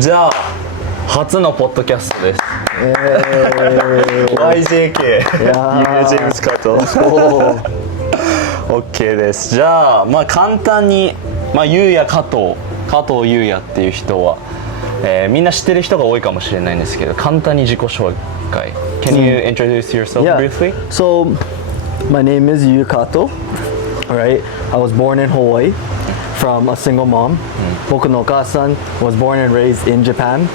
じゃあ初のポッドキャストです。YJK yuuyajameskato OK です。じゃあ簡単にゆうや加藤ゆうやっていう人は、みんな知ってる人が多いかもしれないんですけど、簡単に自己紹介。Can you introduce yourself briefly? So, my name is Yuuya Kato. Alright, I was born in Hawaii from a single mom. Boku no okaasan was born and raised in Japan.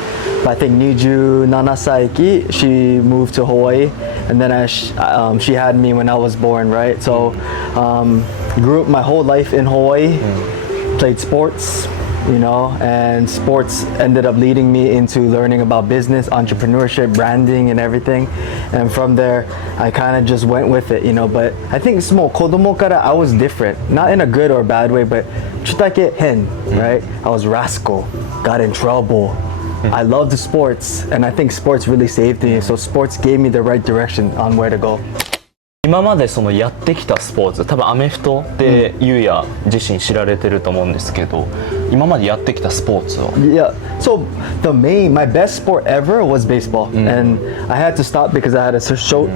But I think 27 saiki, she moved to Hawaii, and then she had me when I was born, right? So, grew up my whole life in Hawaii, played sports, you know, and sports ended up leading me into learning about business, entrepreneurship, branding, and everything. And from there, I kind of just went with it, you know. But I think small kodomo kara, I was different, not in a good or bad way, but chutake hen, right? I was rascal, got in trouble. I loved the sports, and I think sports really saved me. So sports gave me the right direction on where to go. 今までそのやってきたスポーツ、多分アメフトでゆうや自身知られてると思うんですけど、今までやってきたスポーツは Yeah, so my best sport ever was baseball, and I had to stop because I had a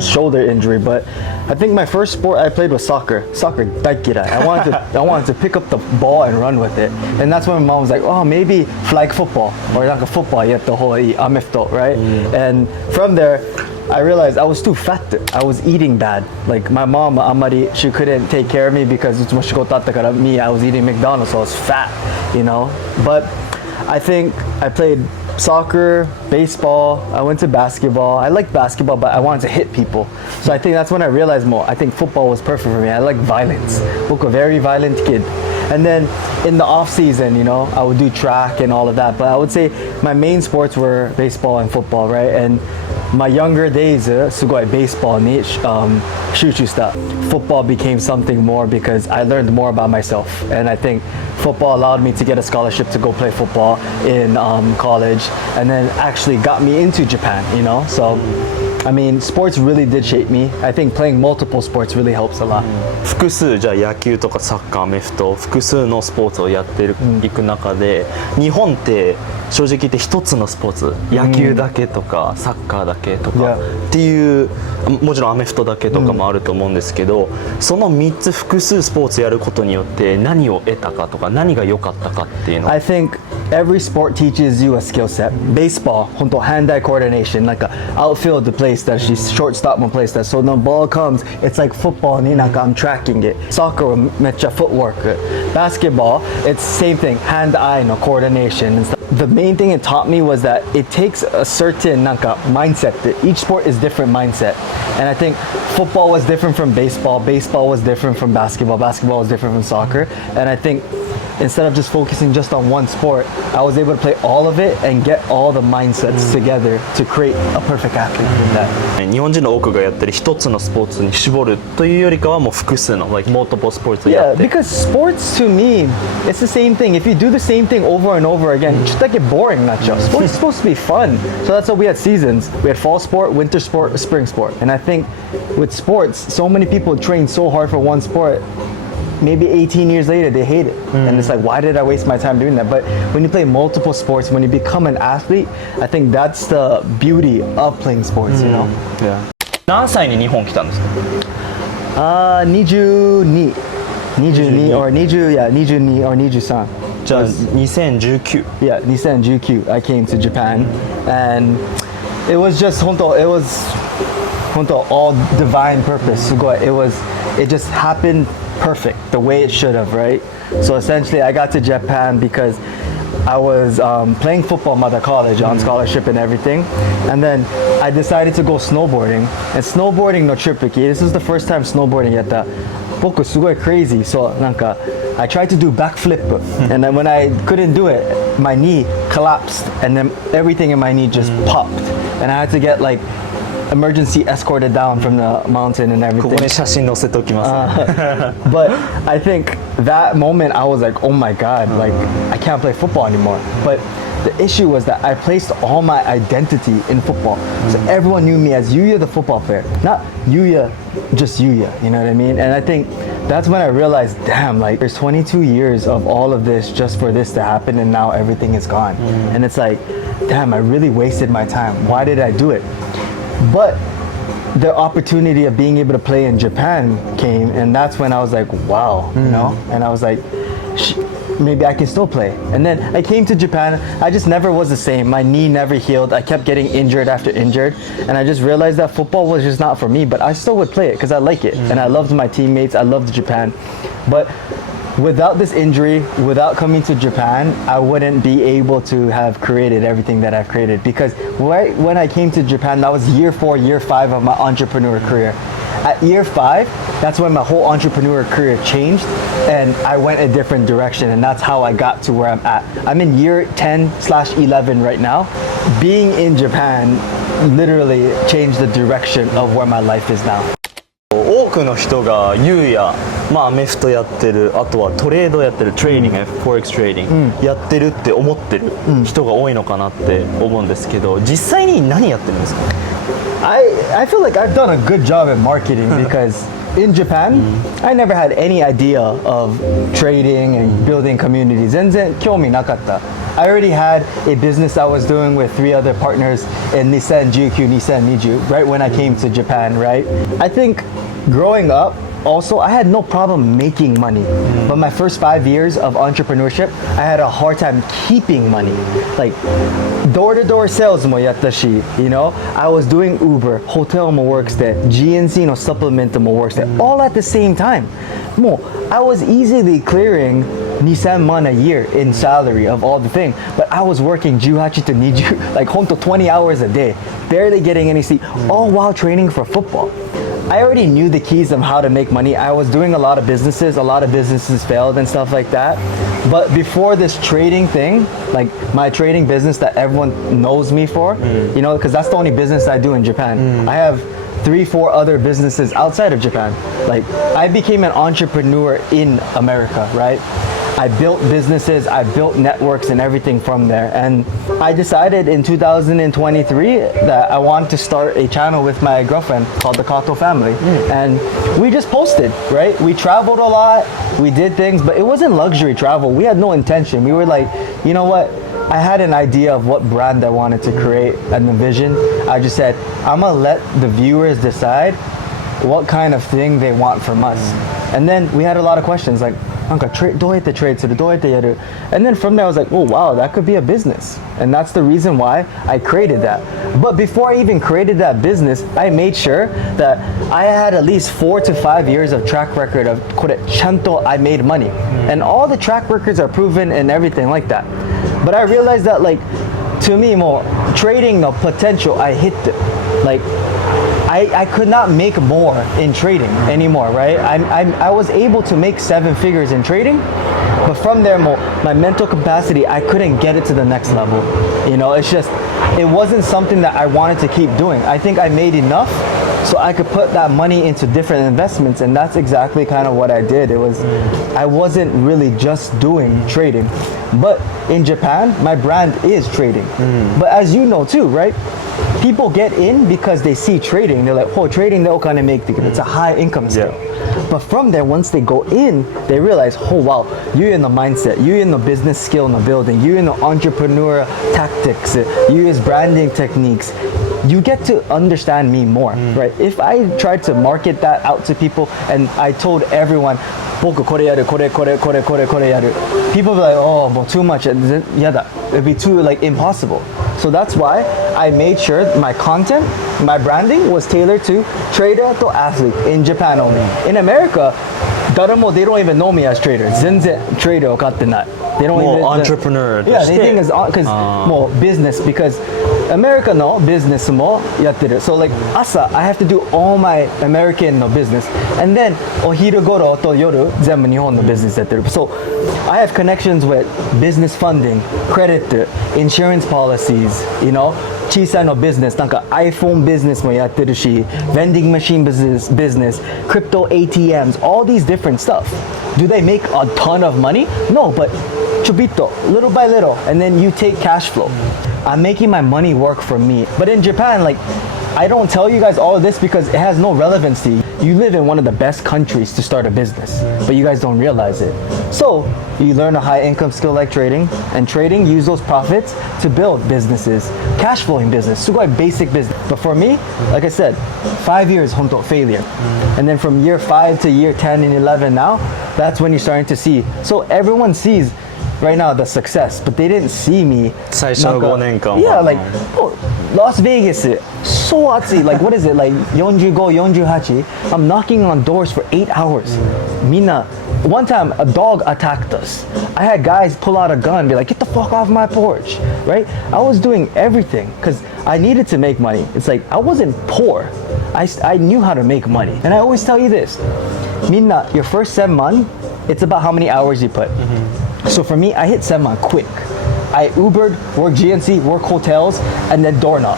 shoulder injury. But I think my first sport I played was soccer. Soccer, daikira. I wanted to pick up the ball and run with it, and that's when my mom was like, "Oh, maybe flag football or like a football yet the whole amefto, right?" And from there, I realized I was too fat. I was eating bad. Like my mom, amari, she couldn't take care of me because I was eating McDonald's, so I was fat, you know. But I think I played soccer, baseball. I went to basketball. I liked basketball, but I wanted to hit people. So I think that's when I realized more. I think football was perfect for me. I like violence. Look, a very violent kid. And then in the off season, you know, I would do track and all of that. But I would say my main sports were baseball and football, right? And my younger days, sugoi baseball ni shuchusta. Football became something more because I learned more about myself, and I think football allowed me to get a scholarship to go play football in college, and then actually got me into Japan. You know, so I mean, sports really did shape me. I think playing multiple sports really helps a lot. 複数じゃあ野球とかサッカー、アメフト複数のスポーツをやっていく中で、日本って正直言って一つのスポーツ、野球だけとかサッカーだけとかっていう、もちろんアメフトだけとかもあると思うんですけど、その3つ複数スポーツやることによって何を得たかとか何が良かったかっていうの。 I think every sport teaches you a skill set. Baseball, honto hand-eye coordination, like a outfield to play that she's shortstop when plays that. So when the ball comes, it's like football, I'm tracking it. Soccer, mecha footwork. Basketball, it's same thing, hand-eye no coordination and stuff. The main thing it taught me was that it takes a certain mindset. Each sport is different mindset. And I think football was different from baseball. Baseball was different from basketball. Basketball was different from soccer. And I think instead of just focusing just on one sport, I was able to play all of it and get all the mindsets together to create a perfect athlete from that. 日本人の多くがやってる一つのスポーツに絞るというよりかはもう複数の like multiple sports をやって。 Yeah, because sports to me, it's the same thing. If you do the same thing over and over again, it's just like get boring, not just. Sports is supposed to be fun. So that's why we had seasons. We had fall sport, winter sport, spring sport. And I think with sports, so many people train so hard for one sport. Maybe 18 years later, they hate it. And it's like, why did I waste my time doing that? But when you play multiple sports, when you become an athlete, I think that's the beauty of playing sports, you know? Yeah. 何歳に日本来たんですか？22 or 20, yeah, 22 or 23. じゃあ2019 Yeah, 2019, I came to Japan, and it was just honto all divine purpose. It just happened perfect the way it should have, right? So essentially I got to Japan because I was playing football at college on scholarship and everything, and then I decided to go snowboarding. And snowboarding no trippiki. This is the first time snowboarding yatta. Boku sugoi crazy. So I tried to do backflip, and then when I couldn't do it, my knee collapsed, and then everything in my knee just popped, and I had to get like emergency escorted down from the mountain and everything. ここに写真載せておきますね。 But I think that moment I was like, oh my god, like I can't play football anymore. But the issue was that I placed all my identity in football. So everyone knew me as Yuuya the football player, not Yuuya, just Yuuya, you know what I mean? And I think that's when I realized, damn, like there's 22 years of all of this just for this to happen, and now everything is gone. And it's like, damn, I really wasted my time. Why did I do it? But the opportunity of being able to play in Japan came, and that's when I was like, wow, you know? And I was like, maybe I can still play. And then I came to Japan. I just never was the same. My knee never healed. I kept getting injured after injured, and I just realized that football was just not for me, but I still would play it because I like it. And I loved my teammates. I loved Japan. But without this injury, without coming to Japan, I wouldn't be able to have created everything that I've created, because right when I came to Japan, that was year 4, year 5 of my entrepreneur career. At year 5, that's when my whole entrepreneur career changed, and I went a different direction, and that's how I got to where I'm at. I'm in year 10/11 right now. Being in Japan literally changed the direction of where my life is now. 多くの人がユーや、まあ、アメフトやってる、あとはトレードやってる、トレーディング、フォレックストレーディングやってるって思ってる人が多いのかなって思うんですけど、実際に何やってるんですか？ I feel like I've done a good job at marketing because in Japan, I never had any idea of trading and building communities. 全然興味なかった。I already had a business I was doing with 3 other partners in 2019, 2020, right when I came to Japan, right? I think growing up, also, I had no problem making money. But my first 5 years of entrepreneurship, I had a hard time keeping money. Like, door-to-door sales mo yattashi, you know? I was doing Uber, hotel mo works there, GNC no supplement mo works there, all at the same time. I was easily clearing 2,000 man a year in salary of all the thing, but I was working 18 to 20, like 20 hours a day, barely getting any sleep, all while training for football. I already knew the keys of how to make money. I was doing a lot of businesses failed and stuff like that. But before this trading thing, like my trading business that everyone knows me for, you know, because that's the only business I do in Japan. I have 3-4 other businesses outside of Japan. Like, I became an entrepreneur in America, right? I built businesses, I built networks and everything from there. And I decided in 2023 that I wanted to start a channel with my girlfriend called the Kato family. And we just posted, right? We traveled a lot, we did things, but it wasn't luxury travel. We had no intention. We were like, you know what? I had an idea of what brand I wanted to create and the vision. I just said, I'm gonna let the viewers decide what kind of thing they want from us. And then we had a lot of questions like, なんかどうやってトレードする？どうやってやる? And then from there I was like, oh wow, that could be a business. And that's the reason why I created that. But before I even created that business, I made sure that I had at least 4 to 5 years of track record of これちゃんと I made money. And all the track records are proven and everything like that. But I realized that, like, to me, more trading the potential, I hit it. Like, I could not make more in trading anymore, right? I was able to make 7 figures in trading, but from there, my mental capacity, I couldn't get it to the next level. You know, it's just, it wasn't something that I wanted to keep doing. I think I made enough so I could put that money into different investments, and that's exactly kind of what I did. It was, I wasn't really just doing trading. But in Japan, my brand is trading. But as you know too, right? People get in because they see trading. They're like, oh, trading, they'll kind of make the, it's a high income skill. Yeah. But from there, once they go in, they realize, oh wow, you're in the mindset, you're in the business skill in the building, you're in the entrepreneur tactics, you use branding techniques. You get to understand me more, right? If I tried to market that out to people and I told everyone, 僕これやる、これやる. People be like, oh, well, too much. It'd be too like impossible. So that's why I made sure my content, my branding was tailored to trader to athlete in Japan only. In America, they don't even know me as trader. 全然 trader 分かってない. They don't even entrepreneur. Yeah, they think it's because more business, because America no business mo yatteru. So like asa, I have to do all my American no business, and then ohiru goro to yoru zenbu Nihon no business yatteru. So I have connections with business funding, credit, insurance policies, you know, 小さいの business, なんか iPhone business もやってるし, vending machine business, crypto ATMs, all these different stuff. Do they make a ton of money? No, but chubito, little by little, and then you take cash flow. I'm making my money work for me. But in Japan, like, I don't tell you guys all of this because it has no relevance to you. You live in one of the best countries to start a business, but you guys don't realize it. So you learn a high income skill like trading, and trading, use those profits to build businesses, cash flowing business, sugoi basic business. But for me, like I said, 5 years honto failure. And then from year 5 to year 10 and 11 now, that's when you're starting to see. So everyone sees right now the success, but they didn't see me. 最初の5年間は。 Yeah, like, oh, Las Vegas, so atsui. Like, what is it? Like, 45, 48. I'm knocking on doors for 8 hours. Mina, one time a dog attacked us. I had guys pull out a gun, be like, get the fuck off my porch, right? I was doing everything because I needed to make money. It's like, I wasn't poor. I knew how to make money. And I always tell you this, Mina, your first 7 months, it's about how many hours you put. So for me, I hit 7 months quick. I Ubered, worked GNC, worked hotels, and then doorknob.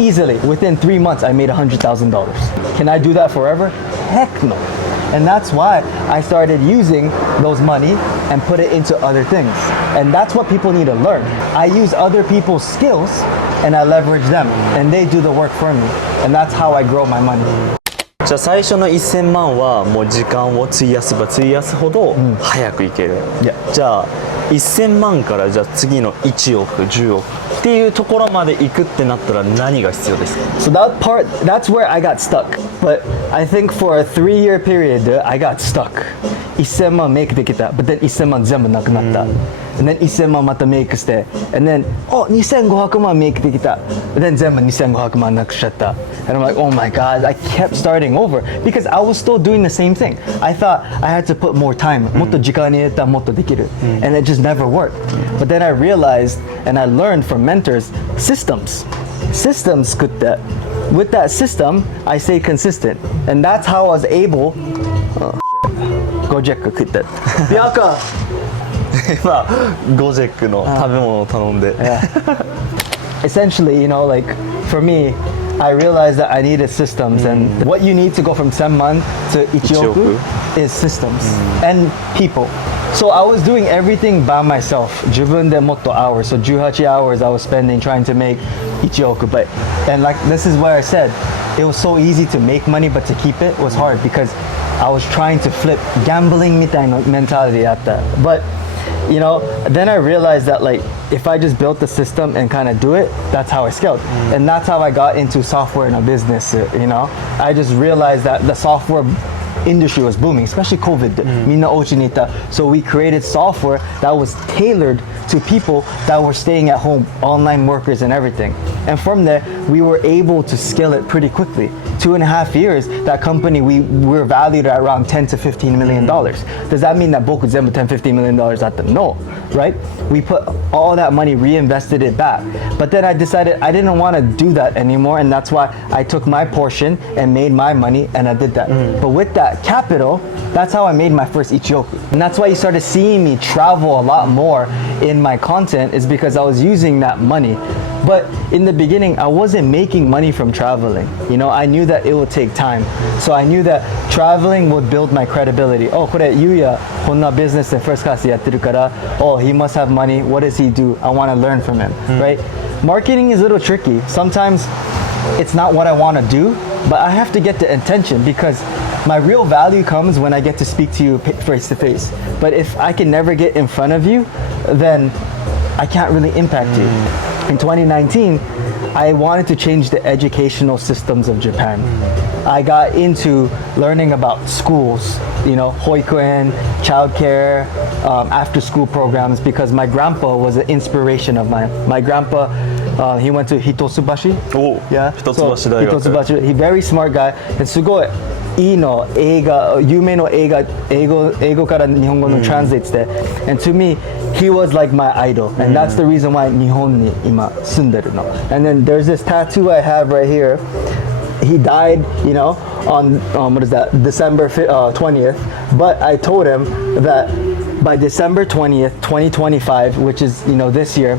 Easily, within 3 months, I made $100,000. Can I do that forever? Heck no. And that's why I started using those money and put it into other things. And that's what people need to learn. I use other people's skills and I leverage them, and they do the work for me. And that's how I grow my money. じゃあ最初の1000万はもう時間を費やせば費やすほど早くいける、じゃあ1000万からじゃあ次の1億10億っていうところまで行くってなったら何が必要ですか？ So that part, that's where I got stuck. But I think for a 3-year period, I got stuck. 1000万メイクできた but then 1000万全部なくなった、and then 1000万またメイクして and then 2500万メイクできた but then 全部2500万なくしちゃった and I'm like, oh my god, I kept starting over because I was still doing the same thing. I thought I had to put more time, もっと時間に入れたらもっとできる and it just never worked. But then I realized and I learned from mentors systems 作って with that system I stay consistent, and that's how I was ableゴジェック食ってビアカ今ゴジェックの食べ物を頼んで、essentially, you know, like for me, I realized that I needed systems, and what you need to go from 1000 to ichioku is systems and people. So I was doing everything by myself. 自分でもっと hours, so 18 hours I was spending trying to make ichioku. But and like this is where I said it was so easy to make money, but to keep it was hard because I was trying to flip gambling みたいな mentality at that. But you know, then I realized that like if I just built the system and kind of do it, that's how I scaled. And that's how I got into software in a business, you know. I just realized that the software industry was booming, especially COVID. みんなお家にいた. So we created software that was tailored to people that were staying at home, online workers and everything. And from there, we were able to scale it pretty quickly. 2.5 years, that company, we were valued at around 10 to 15 million dollars. Does that mean that boku zenbu 10, 15 million dollars at them? No, right? We put all that money, reinvested it back. But then I decided I didn't want to do that anymore, and that's why I took my portion and made my money, and I did that. But with that capital, that's how I made my first ichioku. And that's why you started seeing me travel a lot more in my content, is because I was using that money. But in the beginning, I wasn't making money from traveling. You know, I knew that it would take time. So I knew that traveling would build my credibility. Oh, これ Yuuya こんな business で first class やってるから oh, he must have money. What does he do? I want to learn from him, right? Marketing is a little tricky. Sometimes it's not what I want to do, but I have to get the attention because my real value comes when I get to speak to you face to face. But if I can never get in front of you, then I can't really impact you. In 2019, I wanted to change the educational systems of Japan. I got into learning about schools, you know, hoikuen, childcare, after school programs, because my grandpa was an inspiration of mine. My grandpa, he went to Hitotsubashi. Oh, yeah. Hitotsubashi 大学。 Hitotsubashi. He's very smart guy. And すごいいいの映画、有名の映画、英語から日本語の translate して。And to me, he was like my idol, and that's the reason why 日本に今住んでるの。And then there's this tattoo I have right here. He died, you know, on what is that, December 20th. But I told him that by December 20th, 2025, which is, you know, this year,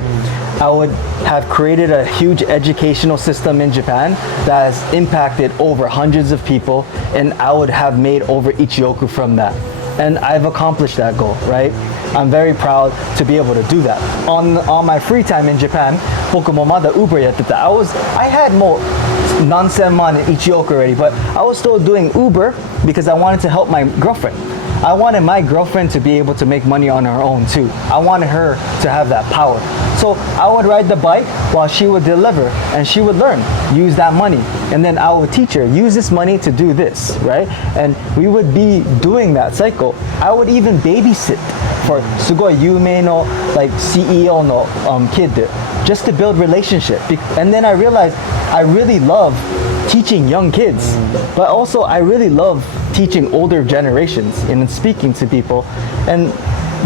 I would have created a huge educational system in Japan that has impacted over hundreds of people, and I would have made over ichioku from that. And I've accomplished that goal, right? I'm very proud to be able to do that. On my free time in Japan, 僕もまだ Uber やってた. I had more 何千万 1億 already, but I was still doing Uber because I wanted to help my girlfriend. I wanted my girlfriend to be able to make money on her own too. I wanted her to have that power. So I would ride the bike while she would deliver, and she would learn, use that money. And then I would teach her, use this money to do this, right? And we would be doing that cycle. I would even babysit for すごい有名の like CEO の kid just to build relationship. And then I realized I really love teaching young kids, but also I really love teaching older generations and speaking to people. And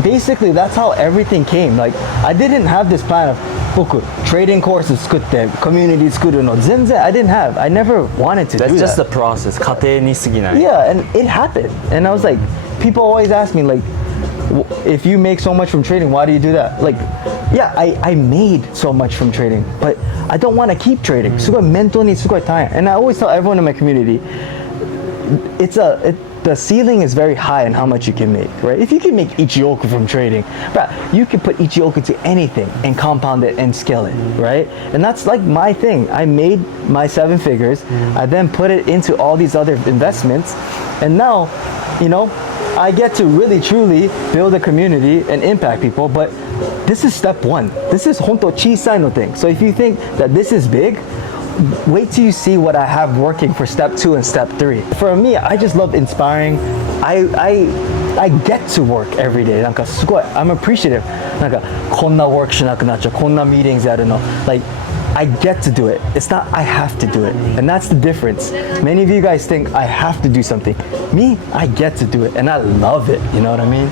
basically that's how everything came. Like I didn't have this plan of 僕 trading courses 作って community 作るの全然 I didn't have. I never wanted to That's do just that. the process. 過程に過ぎない。 Yeah, and it happened. And I was like, people always ask me like, if you make so much from trading, why do you do that? Like, yeah, I made so much from trading, but I don't want to keep trading. すごいmentallyすごい大変. And I always tell everyone in my community, the ceiling is very high in how much you can make, right? If you can make ichioku from trading, bro, you can put ichioku to anything and compound it and scale it, right? And that's like my thing. I made my 7 figures. I then put it into all these other investments, and now, you know, I get to really truly build a community and impact people. But this is step 1. This is honto chisai no thing. So if you think that this is big, wait till you see what I have working for step 2 and step 3. For me, I just love inspiring. I get to work every day. なんかすごい I'm appreciative. なんかこんな work しなくなっちゃう、こんな meetings やるの。Like I get to do it. It's not I have to do it. And that's the difference. Many of you guys think I have to do something. Me, I get to do it and I love it. You know what I mean?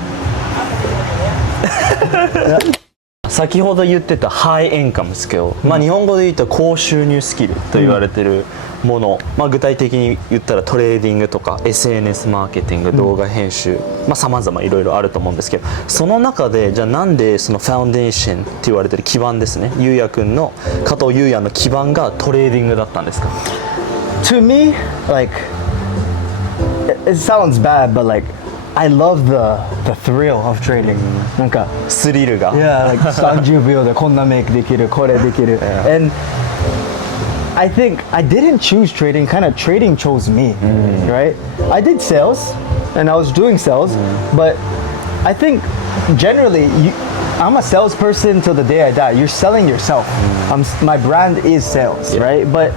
先ほど言ってたハイエンカムスキル、日本語で言うと高収入スキルと言われてるもの、具体的に言ったらトレーディングとか SNS マーケティング、動画編集、さまざまいろいろあると思うんですけど、その中でじゃあなんでそのファウンデーションって言われてる基盤ですね、ゆうやくんの加藤ゆうやの基盤がトレーディングだったんですか？ To me, like it sounds bad, but like I love the thrill of trading. なんかスリルが。Yeah, like 30秒でこんなメイクできる、これできる。And I think I didn't choose trading, kind of trading chose me, right? I did sales and I was doing sales, but I think generally I'm a salesperson till the day I die. You're selling yourself. My brand is sales, right? But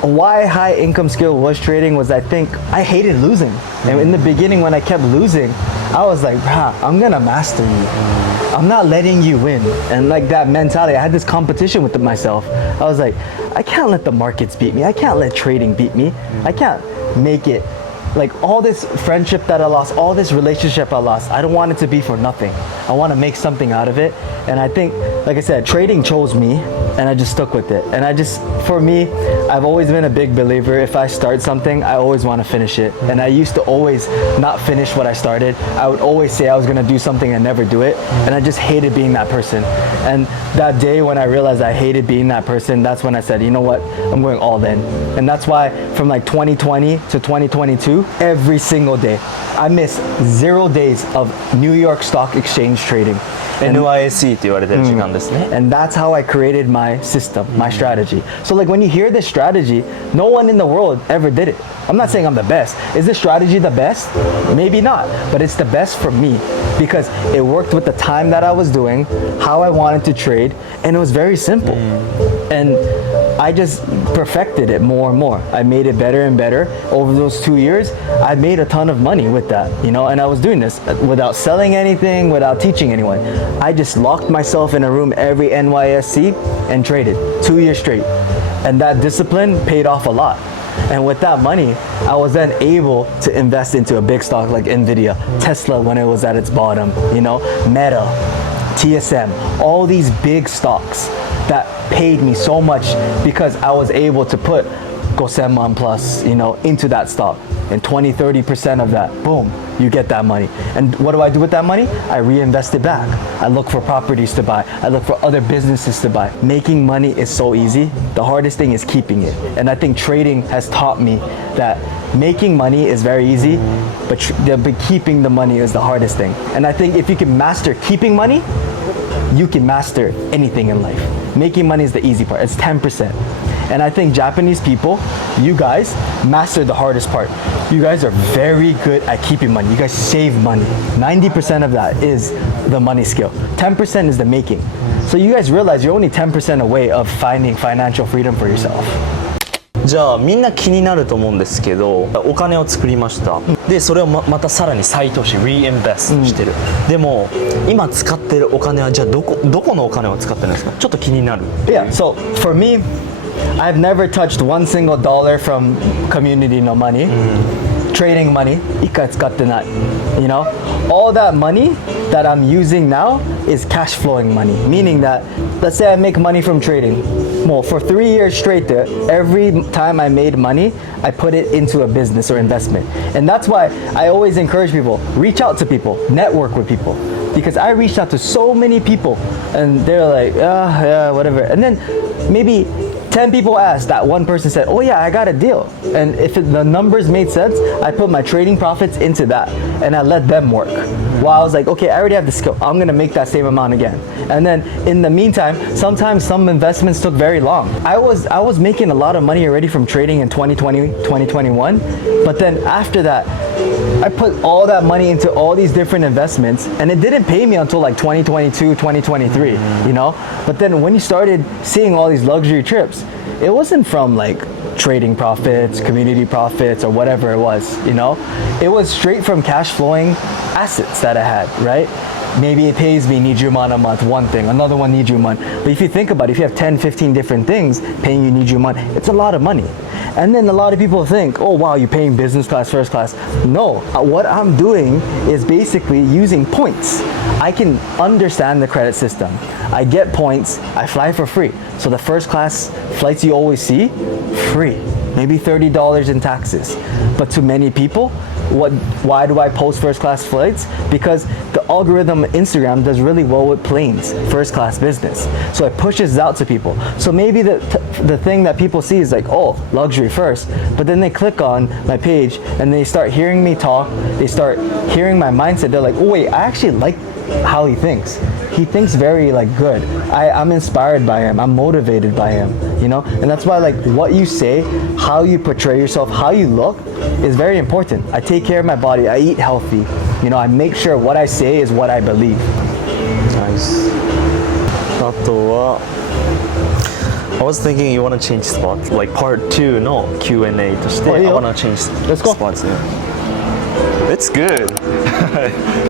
why high income skill was trading was I think I hated losing. And in the beginning when I kept losing, I was like, I'm gonna master you. I'm not letting you win. And like that mentality, I had this competition with myself. I was like, I can't let the markets beat me. I can't let trading beat me. I can't make it. Like all this friendship that I lost, all this relationship I lost, I don't want it to be for nothing. I want to make something out of it. And I think, like I said, trading chose me and I just stuck with it. And for me, I've always been a big believer. If I start something, I always want to finish it. And I used to always not finish what I started. I would always say I was going to do something and never do it. And I just hated being that person. And that day when I realized I hated being that person, that's when I said, you know what, I'm going all in. And that's why from like 2020 to 2022, every single day, I missed 0 days of New York Stock Exchange trading. NYSE って言われてる時間ですね。 And that's how I created my system, my strategy. So like when you hear this strategy, no one in the world ever did it. I'm not saying I'm the best. Is this strategy the best? Maybe not, but it's the best for me because it worked with the time that I was doing, how I wanted to trade, and it was very simple. And I just perfected it more and more. I made it better and better. Over those 2 years, I made a ton of money with that, you know, and I was doing this without selling anything, without teaching anyone. I just locked myself in a room every NYSE and traded 2 years straight. And that discipline paid off a lot. And with that money, I was then able to invest into a big stock like Nvidia, Tesla when it was at its bottom, you know, Meta, TSM, all these big stocks that paid me so much because I was able to put 5,000 won plus, into that stock. And 20-30% of that, boom, you get that money. And what do I do with that money? I reinvest it back. I look for properties to buy. I look for other businesses to buy. Making money is so easy. The hardest thing is keeping it. And I think trading has taught me that making money is very easy, but keeping the money is the hardest thing. And I think if you can master keeping money, you can master anything in life. Making money is the easy part. It's 10%. And I think Japanese people, you guys, master the hardest part. You guys are very good at keeping money. You guys save money. 90% of that is the money skill. 10% is the making. So you guys realize you're only 10% away of finding financial freedom for yourself. じゃあみんな気になると思うんですけど、お金を作りました。でそれをまたさらに再投資、reinvest してる。でも今使ってるお金はじゃあどこのお金を使ってるんですか？ちょっと気になる。Yeah, so for me, I've never touched one single dollar from community no money. Trading money, 一回使ってない。All that money that I'm using now is cash flowing money, meaning that let's say I make money from trading. Well, for 3 years straight there, every time I made money, I put it into a business or investment. And that's why I always encourage people, reach out to people, network with people. Because I reached out to so many people and they're like, yeah, whatever. And then maybe 10 people asked, that one person said, oh yeah, I got a deal. And if the numbers made sense, I put my trading profits into that and I let them work. While I was like, okay, I already have the skill. I'm gonna make that same amount again. And then in the meantime, sometimes some investments took very long. I was making a lot of money already from trading in 2020, 2021. But then after that, I put all that money into all these different investments and it didn't pay me until like 2022, 2023, But then when you started seeing all these luxury trips, it wasn't from like trading profits, community profits, or whatever it was, It was straight from cash flowing assets that I had, right? Maybe it pays me Nijuman a month, one thing, another one Nijuman. But if you think about it, if you have 10, 15 different things paying you Nijuman, it's a lot of money. And then a lot of people think, oh wow, you're paying business class, first class. No, what I'm doing is basically using points. I can understand the credit system. I get points, I fly for free. So the first class flights you always see, free. Maybe $30 in taxes. But to many people, why do I post first class flights? Because the algorithm Instagram does really well with planes, first class business. So it pushes out to people. So maybe the thing that people see is like, oh, luxury first. But then they click on my page and they start hearing me talk. They start hearing my mindset. They're like, oh wait, I actually like how he thinks. He thinks very like good. I'm inspired by him. I'm motivated by him, And that's why like what you say, how you portray yourself, how you look is very important. I take care of my body. I eat healthy. I make sure what I say is what I believe. Nice. あとは I was thinking you want to change spots, like part 2 の Q&A として I want to change Let's go. spots. Yeah. It's good.